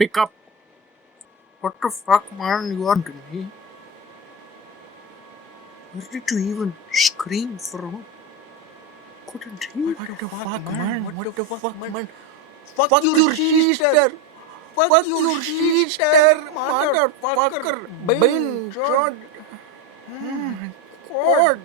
Pick up. What the fuck, man? You are to me. Where did you even scream from? Couldn't hear. What the fuck, man? What the fuck, man? Fuck your sister! Fuck your sister, motherfucker! Been shot. Oh my god!